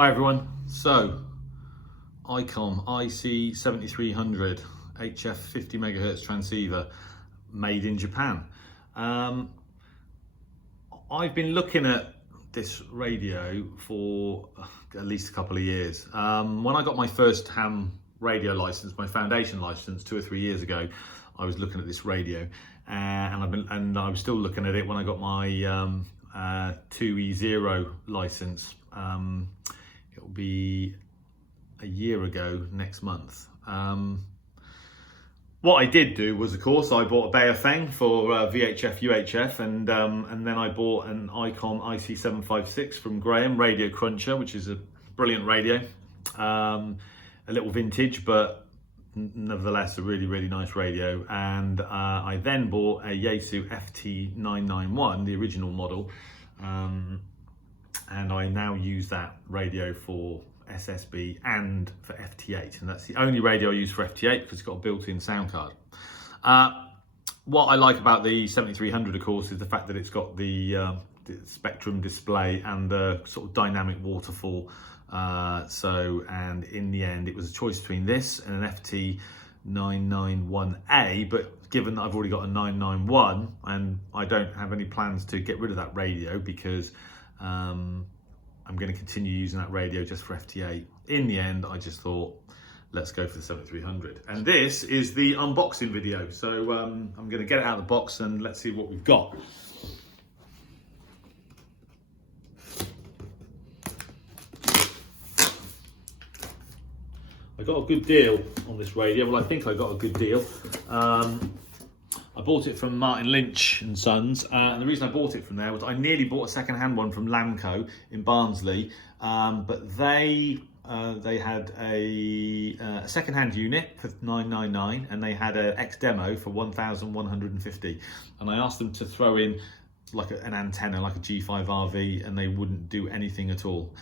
Hi everyone, so Icom IC-7300 HF 50 MHz transceiver made in Japan. I've been looking at this radio for at least a couple of years. When I got my first ham radio license, my foundation license 2 or 3 years ago, I was looking at this radio, and I was still looking at it when I got my 2E0 license. It'll be a year ago next month. What I did do was, of course, I bought a Baofeng for VHF, UHF, and then I bought an Icom IC-756 from Graham, Radio Cruncher, which is a brilliant radio. A little vintage, but nevertheless a really nice radio. And I then bought a Yaesu FT991, the original model, and I now use that radio for SSB and for FT8, and that's the only radio I use for FT8 because it's got a built-in sound card. What I like about the 7300, of course, is the fact that it's got the spectrum display and the sort of dynamic waterfall. And in the end, it was a choice between this and an FT991A, but given that I've already got a 991 and I don't have any plans to get rid of that radio because I'm going to continue using that radio just for FT8. In the end, I just thought, let's go for the 7300. And this is the unboxing video. So I'm going to get it out of the box and let's see what we've got. I got a good deal on this radio. Well, I think I got a good deal. I bought it from Martin Lynch and Sons, and the reason I bought it from there was I nearly bought a second-hand one from Lamco in Barnsley, but they had a second-hand unit for $999, and they had an X demo for $1,150, and I asked them to throw in like an antenna, like a G5RV, and they wouldn't do anything at all.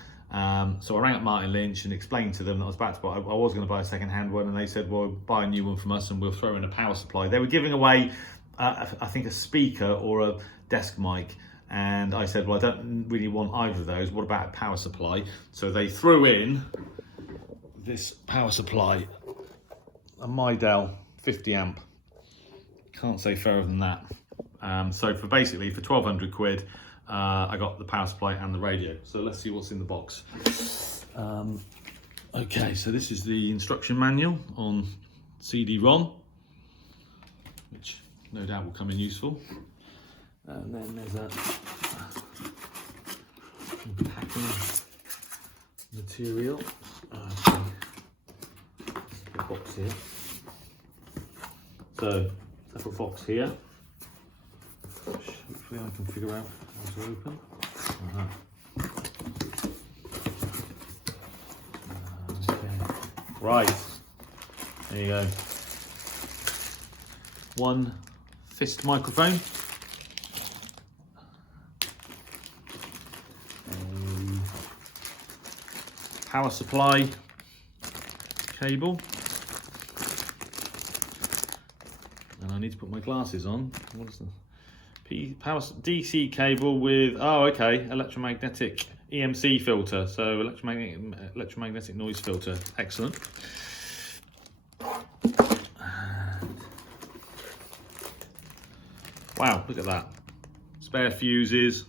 So I rang up Martin Lynch and explained to them that I was about to buy, I was going to buy a second-hand one, and they said, well, buy a new one from us and we'll throw in a power supply. They were giving away, I think, a speaker or a desk mic, and I said, well, I don't really want either of those. What about a power supply? So they threw in this power supply, a Midel 50 amp. Can't say fairer than that. So for 1,200 quid, I got the power supply and the radio. So let's see what's in the box. Okay, so this is the instruction manual on CD-ROM, which no doubt will come in useful. And then there's a packing material. The box here. So separate box here. Hopefully I can figure out how to open. Okay. Right, there you go. One fist microphone. Power supply cable. And I need to put my glasses on. What is the power DC cable with, oh okay, electromagnetic EMC filter, so electromagnetic noise filter. Excellent. Wow, look at that. Spare fuses,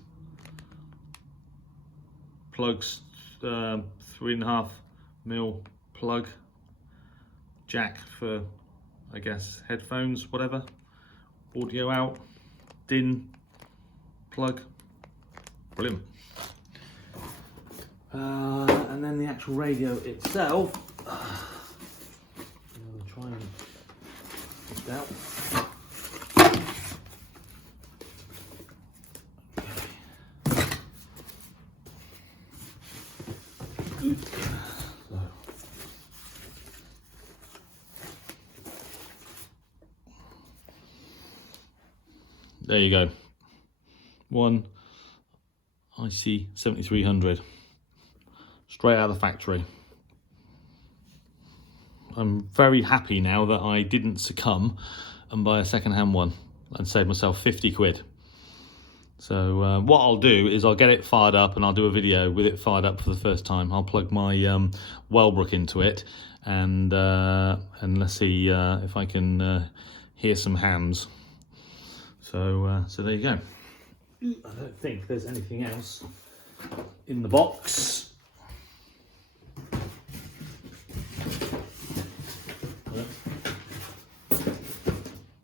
plugs, 3.5mm plug, jack for, I guess, headphones, whatever, audio out, DIN plug, brilliant. And then the actual radio itself, I'm going to try and get it out. There you go. One IC-7300, straight out of the factory. I'm very happy now that I didn't succumb and buy a second-hand one and save myself 50 quid. So what I'll do is I'll get it fired up and I'll do a video with it fired up for the first time. I'll plug my Wellbrook into it and let's see if I can hear some hams. So there you go. I don't think there's anything else in the box.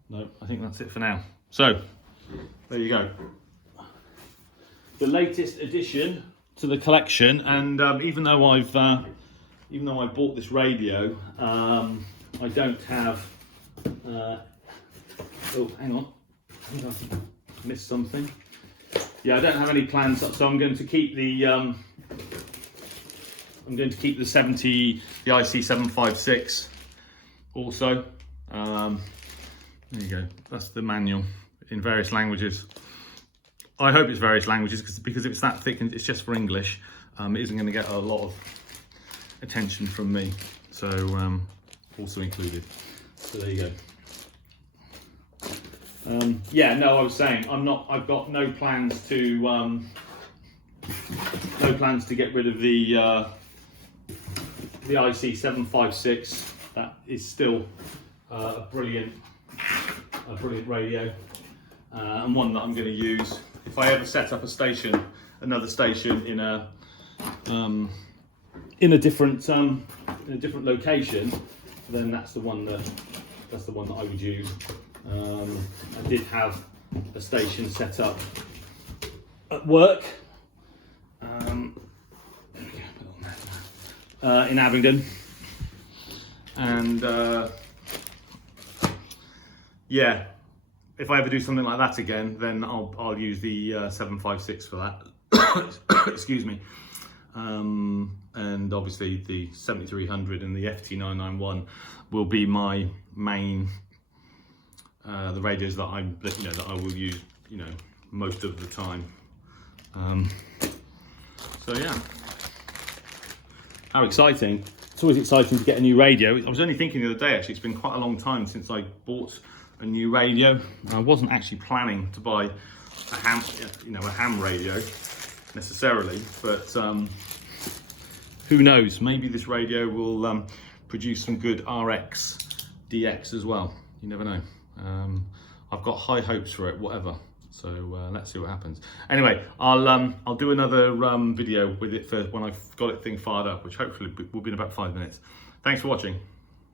No, I think that's it for now. So there you go. The latest addition to the collection, and even though I bought this radio, I don't have. Oh, hang on, I think I missed something. Yeah, I don't have any plans, so I'm going to keep the the IC-756 also. There you go. That's the manual in various languages. I hope it's various languages because if it's that thick and it's just for English, it isn't going to get a lot of attention from me. So also included. So there you go. Yeah, no, I was saying I've got no plans to get rid of the IC-756. That is still a brilliant radio, and one that I'm going to use if I ever set up another station in a different location. Then that's the one that I would use. I did have a station set up at work in Abingdon, and yeah, if I ever do something like that again, then I'll use the 756 for that. Excuse me. And obviously the 7300 and the FT991 will be my main the radios that I will use most of the time. So yeah, how exciting. It's always exciting to get a new radio. I was only thinking the other day, actually, it's been quite a long time since I bought a new radio. I wasn't actually planning to buy a ham radio necessarily, but who knows, maybe this radio will produce some good RX DX as well. You never know. I've got high hopes for it, whatever. So let's see what happens. Anyway, I'll do another video with it for when I've got it fired up, which hopefully will be in about 5 minutes. Thanks for watching.